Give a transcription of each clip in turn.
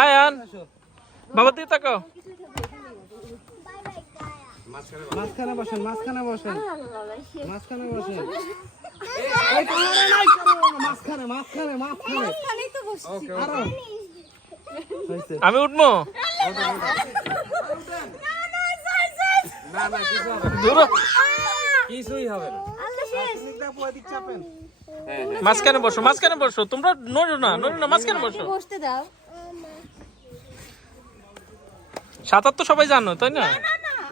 আয়ান বাবা দিয়ে তাকাও। মাঝখানে বসেন, মাঝখানে বসেন, মাঝখানে বসেন। মাঝখানে মাঝখানে মাঝখানে। আমি উঠবো? কিছুই হবে না। মাঝখানে বসো, মাঝখানে বসো, তোমরা নড়ো না, নড়ো না, মাঝখানে বসো। বসতে দাও। সাঁতার তো সবাই জানো তাই না?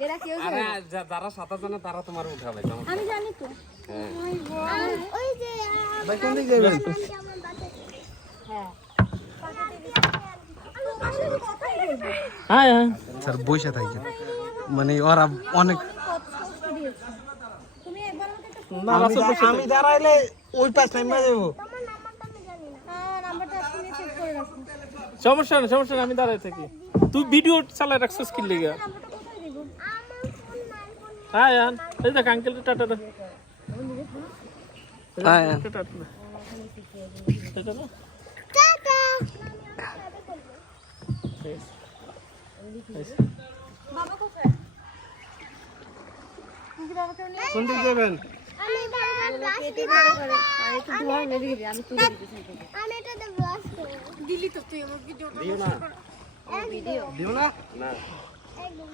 এরা কেউ আরে যারা সাঁতার জানে তারা তোমার উঠাবে। আমি জানি তো। ওই যে ভাই কোন দিকে যাবেন? হ্যাঁ হ্যাঁ স্যার বসে থাকি, মানে ওরা অনেক তুমি একবার আমাকে একটা আমি দাঁড়াইলে ওই পাশ টাইমে যাবো। তোমার নাম্বারটা আমি জানি না। নাম্বারটা তুমি সেভ করে রাখো। সমস্যা না, সমস্যা না, আমি দাঁড়ায় থাকি। তুই ভিডিও চালায় রাখছিস কি লেগে? নাম্বারটা কোথায় দিব? আমার ফোন নাই, ফোন হ্যাঁ আয়ান, এই দেখ আঙ্কেল টাটা দে। হ্যাঁ টাটা দে। টাটা দে। টাটা। বাবা কোথায়? তুমি কি বাবাকে নিয়ে কোন দিকে যাবেন? আমি বাবার ব্লাশ দিব। আর একটু ধোয়া মেরে দিবি, আমি তুলে দিতে চাই। আমি এটাতে ব্লাশ করব। দিলি তো তুই আমার ভিডিওটা দিও না। ভিডিও দিও না? না। একদম